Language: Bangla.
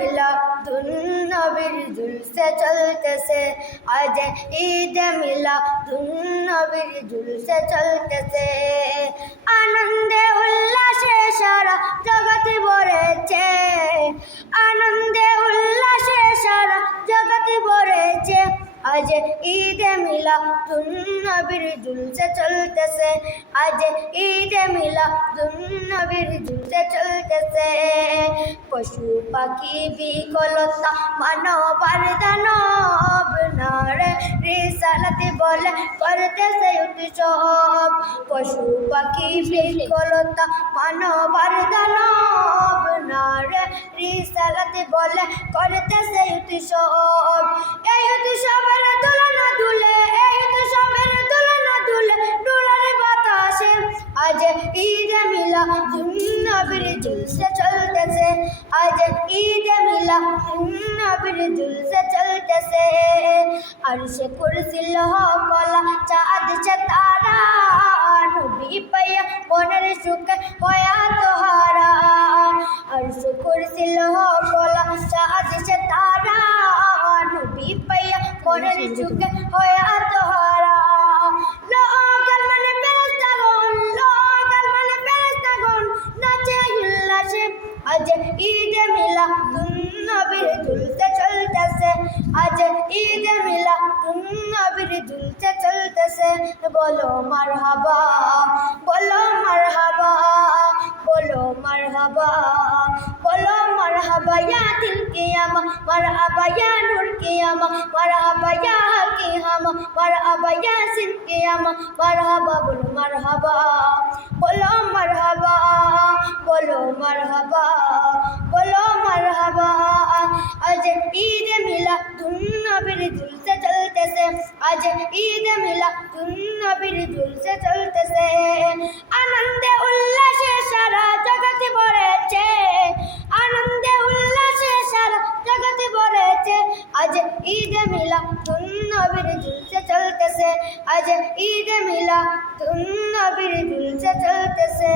মিলা নবীর জুলসে চলতেছে আজ ঈদ মিলা নবীর জুলসে চলতেছে আনন্দে উল্লাসে আজ ঈদ মিলা নবীর জুলসে চলতেছে। আজ ঈদ মিলা নবীর জুলসে চলতেছে। পশু পাখি বিকলতা মানবার দানব, নারে রিসালাতে বলে করতেছে উৎসব। পশু পাখি বিকলতা মানবার দানব নারে রিসালাতে বলে করতে করতেছে উৎসব এই উৎসবের তুলনা দুলে এই উৎসবের তুলনা দুলে ডোলার বাতাসে আজ ঈদ মিলা নবীর জুলসে চলতেছে। আজ ঈদ মিলা নবীর জুলসে চলতেছে। আর সে কুরসিল কলা চাঁদ সে আর সে কুরসিল কলা চাঁদ সে তারা, নবী পাইয়া মনের সুখে হয়া তোহারা লোকাল মানে ফেরেস্তাগণ লোকাল মানে ফেরেস্তাগণ নাচে উল্লাসে, আজ ঈদ মিলা নবীর দুলতে চলতেছে, আজ ঈদ মিলা নবীর দুলতে চলতেছে। বলো মারহাবা বলো মারহাবা বলো মারহাবা। বলো, মারহাবা ইয়া দিল কিয়ামা মারহাবা ইয়া নূর কিয়ামা মারহাবা ইয়া হাকিহামা মারহাবা ইয়া সিন কিয়ামা মারহাবা বলো মারহাবা। বলো মারহাবা বলো মারহাবা। বলো, মারহাবা, আজ ঈদ মিলা দুন্নবীর দুলসে চলতেছে। আজ ঈদ মিলা দুন্নবীর দুলসে চল ঈদ মিলা তুন নবীর ঝুলছে চলতেছে। আজ ঈদ মিলা তুন নবীর ঝুলছে চলতেছে।